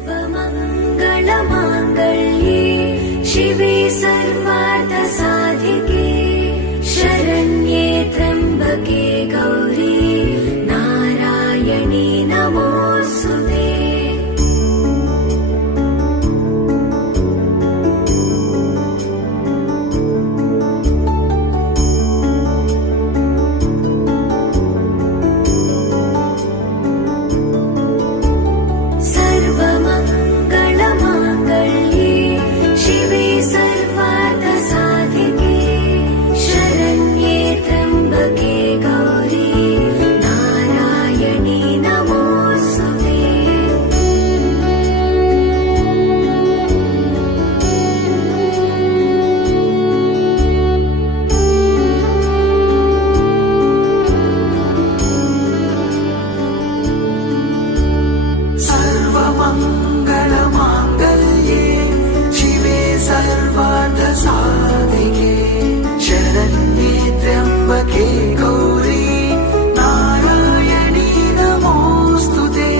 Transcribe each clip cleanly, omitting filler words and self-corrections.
सर्वमङ्गलमाङ्गल्ये शिवे सर्वार्थसाधिके शरण्ये त्र्यम्बके गौरी नारायणी नमोऽस्तुते। सर्वमङ्गलमाङ्गल्ये शिवे सर्वार्थसाधिके शरण्ये त्र्यम्बके गौरी नारायणी नमोऽस्तुते। सर्वमङ्गलमाङ्गल्ये शिवे सर्वार्थसाधिके शरण्ये त्र्यम्बके गौरी नारायणी नमोऽस्तुते।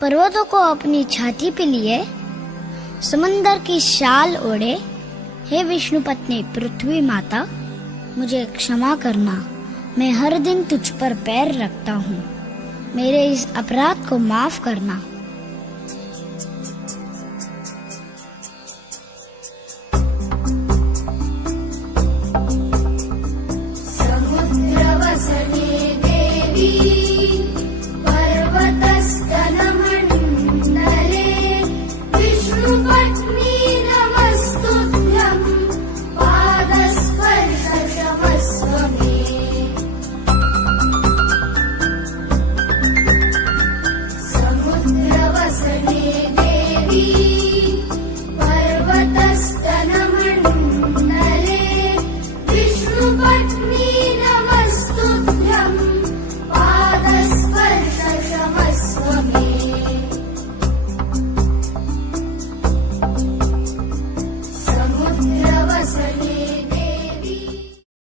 पर्वतों को अपनी छाती पे लिए समंदर की शाल ओढ़े, हे विष्णु पत्नी पृथ्वी माता, मुझे क्षमा करना, मैं हर दिन तुझ पर पैर रखता हूँ, मेरे इस अपराध को माफ करना। समुद्रवसने देवी पर्वतस्तनमण्डले विष्णुपत्नी नमस्तुभ्यं पादस्पर्शमस्व मे। समुद्रवसने देवी